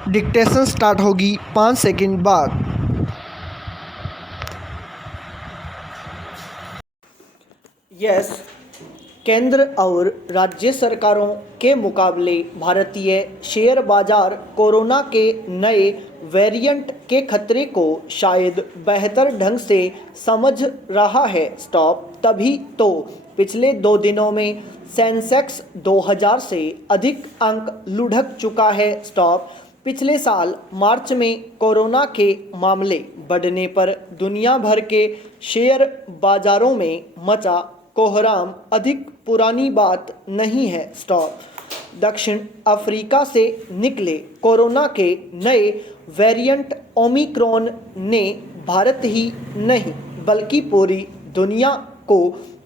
Dictation start होगी 5 second बाद। Yes, केंद्र और राज्य सरकारों के मुकाबले भारतीय शेयर बाजार कोरोना के नए वेरिएंट के खतरे को शायद बेहतर ढंग से समझ रहा है। स्टॉप तभी तो पिछले 2 दिनों में सेंसेक्स 2000 से अधिक अंक लुढ़क चुका है। स्टॉप पिछले साल मार्च में कोरोना के मामले बढ़ने पर दुनिया भर के शेयर बाजारों में मचा कोहराम अधिक पुरानी बात नहीं है। स्टॉप दक्षिण अफ्रीका से निकले कोरोना के नए वेरिएंट ओमिक्रॉन ने भारत ही नहीं बल्कि पूरी दुनिया को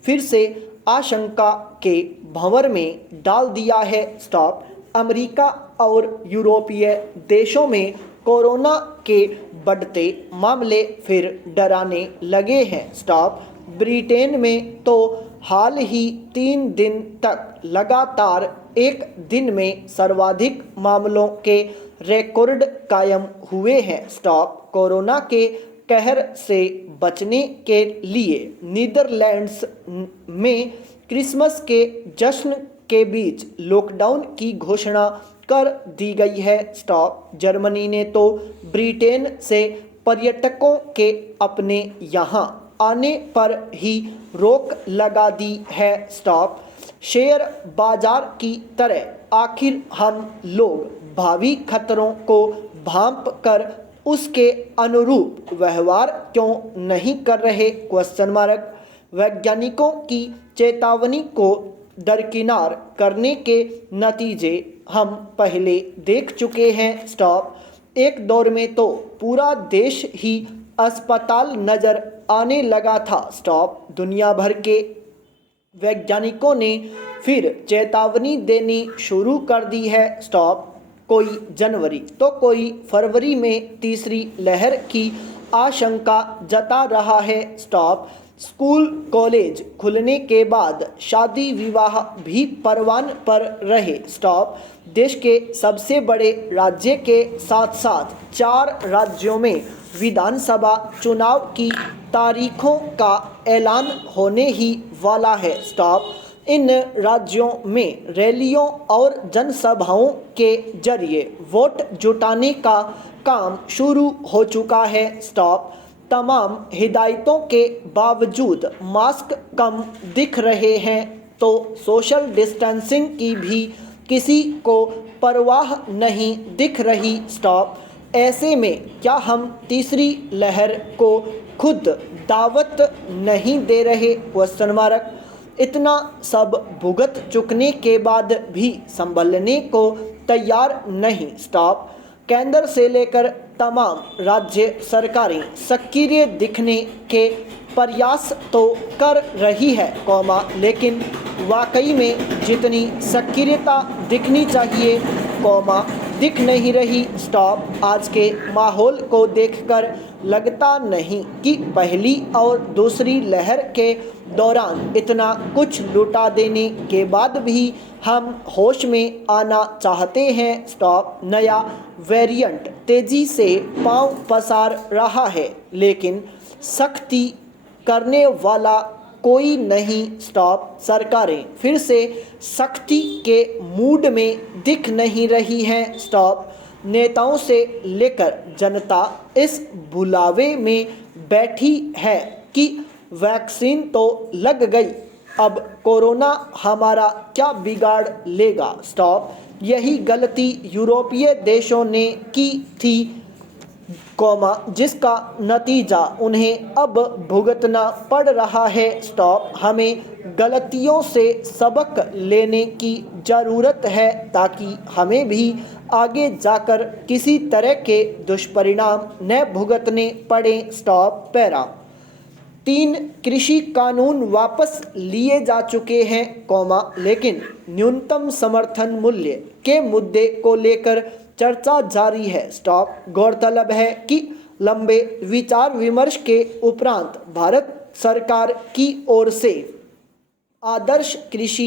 फिर से आशंका के भंवर में डाल दिया है। स्टॉप अमेरिका और यूरोपीय देशों में कोरोना के बढ़ते मामले फिर डराने लगे हैं। स्टॉप ब्रिटेन में तो हाल ही 3 दिन तक लगातार एक दिन में सर्वाधिक मामलों के रिकॉर्ड कायम हुए हैं। स्टॉप कोरोना के कहर से बचने के लिए नीदरलैंड्स में क्रिसमस के जश्न के बीच लॉकडाउन की घोषणा कर दी गई है। स्टॉप जर्मनी ने तो ब्रिटेन से पर्यटकों के अपने यहाँ आने पर ही रोक लगा दी है। स्टॉप शेयर बाजार की तरह आखिर हम लोग भावी खतरों को भांप कर उसके अनुरूप व्यवहार क्यों नहीं कर रहे? Question mark. वैज्ञानिकों की चेतावनी को दरकिनार करने के नतीजे हम पहले देख चुके हैं। स्टॉप एक दौर में तो पूरा देश ही अस्पताल नजर आने लगा था। स्टॉप दुनिया भर के वैज्ञानिकों ने फिर चेतावनी देनी शुरू कर दी है। स्टॉप कोई जनवरी तो कोई फरवरी में तीसरी लहर की आशंका जता रहा है। स्टॉप स्कूल कॉलेज खुलने के बाद शादी विवाह भी परवान पर रहे। स्टॉप देश के सबसे बड़े राज्य के साथ साथ 4 राज्यों में विधानसभा चुनाव की तारीखों का ऐलान होने ही वाला है। स्टॉप इन राज्यों में रैलियों और जनसभाओं के जरिए वोट जुटाने का काम शुरू हो चुका है। स्टॉप तमाम हिदायतों के बावजूद मास्क कम दिख रहे हैं तो सोशल डिस्टेंसिंग की भी किसी को परवाह नहीं दिख रही। स्टॉप ऐसे में क्या हम तीसरी लहर को खुद दावत नहीं दे रहे? Question mark. इतना सब भुगत चुकने के बाद भी संभलने को तैयार नहीं। स्टॉप केंद्र से लेकर तमाम राज्य सरकारें सक्रिय दिखने के प्रयास तो कर रही है लेकिन वाकई में जितनी सक्रियता दिखनी चाहिए दिख नहीं रही। स्टॉप आज के माहौल को देखकर लगता नहीं कि पहली और दूसरी लहर के दौरान इतना कुछ लुटा देने के बाद भी हम होश में आना चाहते हैं। स्टॉप नया वेरिएंट तेजी से पांव पसार रहा है लेकिन सख्ती करने वाला कोई नहीं। स्टॉप सरकारें फिर से सख्ती के मूड में दिख नहीं रही हैं। स्टॉप नेताओं से लेकर जनता इस बुलावे में बैठी है कि वैक्सीन तो लग गई, अब कोरोना हमारा क्या बिगाड़ लेगा। स्टॉप यही गलती यूरोपीय देशों ने की थी जिसका नतीजा उन्हें अब भुगतना पड़ रहा है। स्टॉप हमें गलतियों से सबक लेने की ज़रूरत है ताकि हमें भी आगे जाकर किसी तरह के दुष्परिणाम न भुगतने पड़े। स्टॉप पैरा 3 कृषि कानून वापस लिए जा चुके हैं लेकिन न्यूनतम समर्थन मूल्य के मुद्दे को लेकर चर्चा जारी है। स्टॉप गौरतलब है कि लंबे विचार विमर्श के उपरांत भारत सरकार की ओर से आदर्श कृषि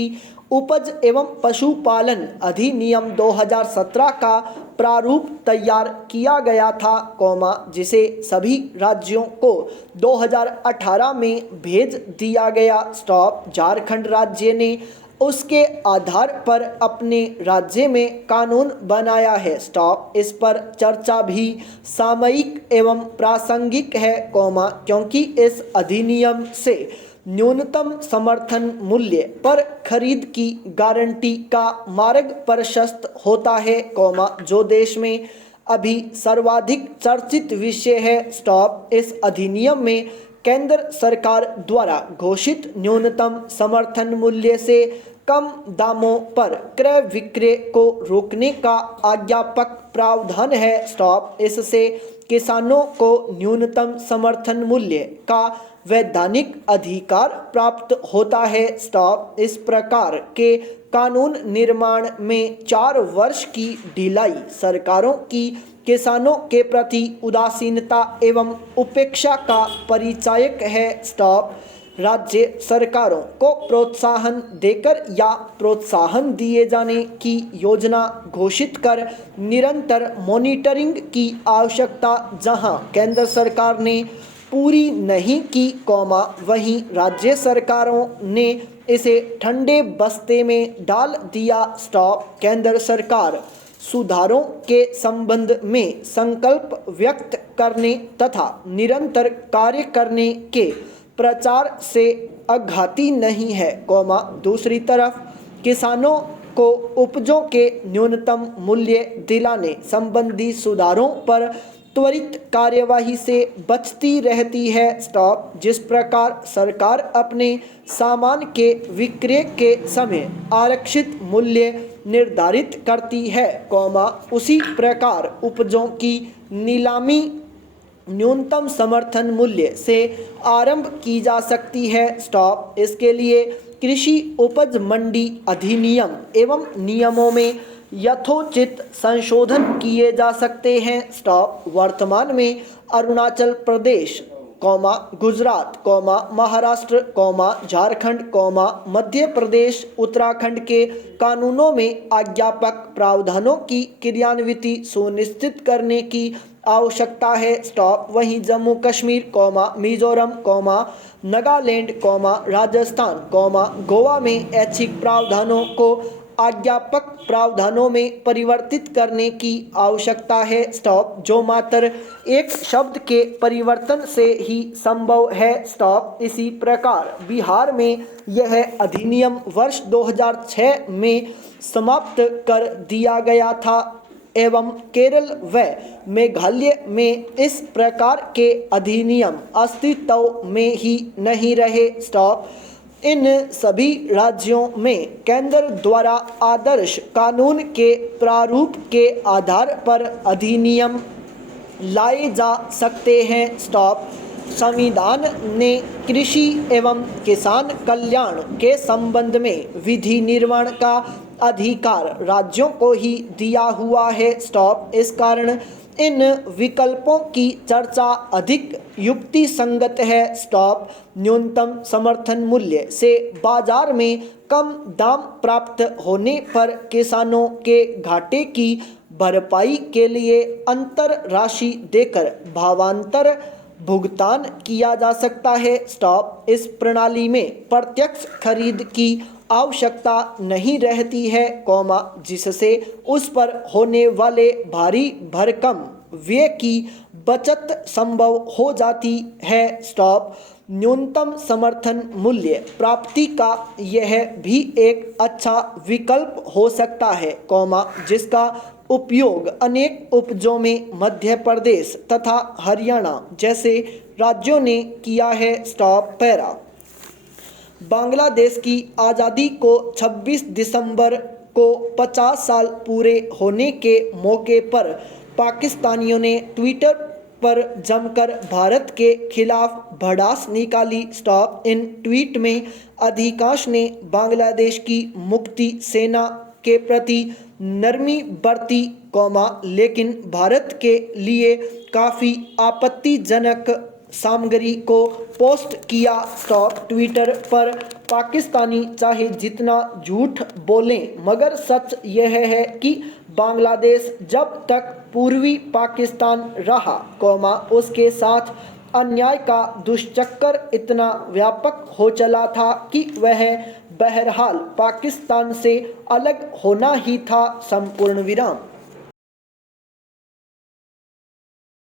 उपज एवं पशुपालन अधिनियम 2017 का प्रारूप तैयार किया गया था, जिसे सभी राज्यों को 2018 में भेज दिया गया। झारखंड राज्य ने उसके आधार पर अपने राज्य में कानून बनाया है। इस पर चर्चा भी सामयिक एवं प्रासंगिक है, क्योंकि इस अधिनियम से न्यूनतम समर्थन मूल्य पर खरीद की गारंटी का मार्ग प्रशस्त होता है, जो देश में अभी सर्वाधिक चर्चित विषय है। इस अधिनियम में केंद्र सरकार द्वारा घोषित न्यूनतम समर्थन मूल्य से कम दामों पर क्रय विक्रय को रोकने का आज्ञापक प्रावधान है। इससे किसानों को न्यूनतम समर्थन मूल्य का वैधानिक अधिकार प्राप्त होता है। इस प्रकार के कानून निर्माण में 4 वर्ष की ढिलाई सरकारों की किसानों के प्रति उदासीनता एवं उपेक्षा का परिचायक है। राज्य सरकारों को प्रोत्साहन देकर या प्रोत्साहन दिए जाने की योजना घोषित कर निरंतर मॉनिटरिंग की आवश्यकता, जहां केंद्र सरकार ने पूरी नहीं की, वहीं राज्य सरकारों ने इसे ठंडे बस्ते में डाल दिया। केंद्र सरकार सुधारों के संबंध में संकल्प व्यक्त करने तथा निरंतर कार्य करने के प्रचार से अघाती नहीं है, दूसरी तरफ किसानों को उपजों के न्यूनतम मूल्य दिलाने संबंधी सुधारों पर त्वरित कार्यवाही से बचती रहती है। जिस प्रकार सरकार अपने सामान के विक्रय के समय आरक्षित मूल्य निर्धारित करती है, उसी प्रकार उपजों की नीलामी न्यूनतम समर्थन मूल्य से आरंभ की जा सकती है। इसके लिए कृषि उपज मंडी अधिनियम एवं नियमों में यथोचित संशोधन किए जा सकते हैं। वर्तमान में अरुणाचल प्रदेश, गुजरात, महाराष्ट्र, झारखंड, मध्य प्रदेश, उत्तराखंड के कानूनों में आज्ञापक प्रावधानों की क्रियान्विति सुनिश्चित करने की आवश्यकता है। वहीं जम्मू कश्मीर, मिजोरम, नागालैंड, राजस्थान, गोवा में ऐच्छिक प्रावधानों को आज्ञापक प्रावधानों में परिवर्तित करने की आवश्यकता है, जो मात्र एक शब्द के परिवर्तन से ही संभव है। इसी प्रकार बिहार में यह अधिनियम वर्ष 2006 में समाप्त कर दिया गया था एवं केरल व मेघालय में इस प्रकार के अधिनियम अस्तित्व में ही नहीं रहे। इन सभी राज्यों में केंद्र द्वारा आदर्श कानून के प्रारूप के आधार पर अधिनियम लाए जा सकते हैं। संविधान ने कृषि एवं किसान कल्याण के संबंध में विधि निर्माण का अधिकार राज्यों को ही दिया हुआ है। इस कारण इन विकल्पों की चर्चा अधिक युक्ति संगत है। न्यूनतम समर्थन मूल्य से बाजार में कम दाम प्राप्त होने पर किसानों के घाटे की भरपाई के लिए अंतर राशि देकर भावांतर भुगतान किया जा सकता है। इस प्रणाली में प्रत्यक्ष खरीद की आवश्यकता नहीं रहती है, जिससे उस पर होने वाले भारी भरकम व्यय की बचत संभव हो जाती है। न्यूनतम समर्थन मूल्य प्राप्ति का यह भी एक अच्छा विकल्प हो सकता है, जिसका उपयोग अनेक उपजों में मध्य प्रदेश तथा हरियाणा जैसे राज्यों ने किया है। पैरा बांग्लादेश की आज़ादी को 26 दिसंबर को 50 साल पूरे होने के मौके पर पाकिस्तानियों ने ट्विटर पर जमकर भारत के खिलाफ भड़ास निकाली। इन ट्वीट में अधिकांश ने बांग्लादेश की मुक्ति सेना के प्रति नरमी बरती, लेकिन भारत के लिए काफ़ी आपत्तिजनक सामग्री को पोस्ट किया तो ट्विटर पर पाकिस्तानी चाहे जितना झूठ बोलें मगर सच यह है कि बांग्लादेश जब तक पूर्वी पाकिस्तान रहा उसके साथ अन्याय का दुष्चक्र इतना व्यापक हो चला था कि वह बहरहाल पाकिस्तान से अलग होना ही था। संपूर्ण विराम।